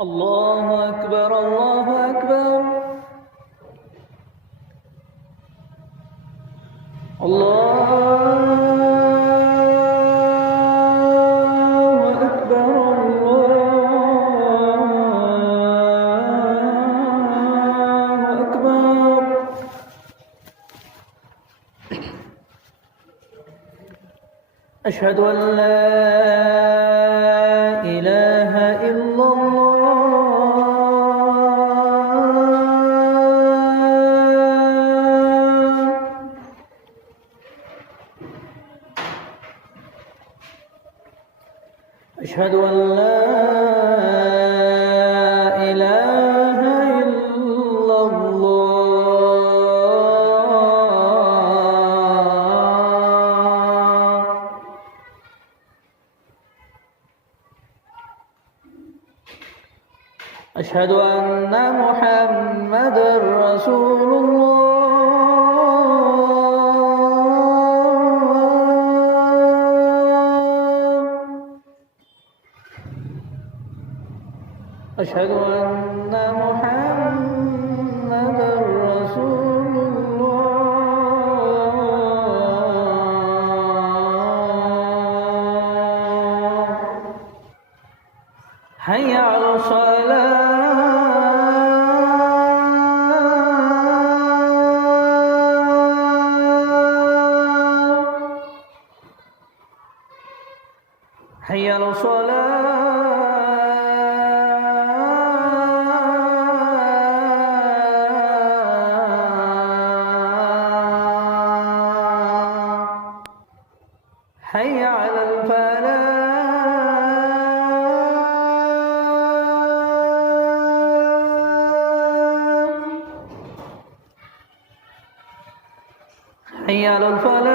الله أكبر الله أكبر الله أكبر الله أكبر. أشهد أن لا إله إلا الله. أشهد أن لا إله إلا الله. أشهد أن محمدًا رسول الله. أشهد أن محمدًا رسول الله. حي على الصلاة. حي على الصلاة. حي على الفلاح. حي على الفلاح.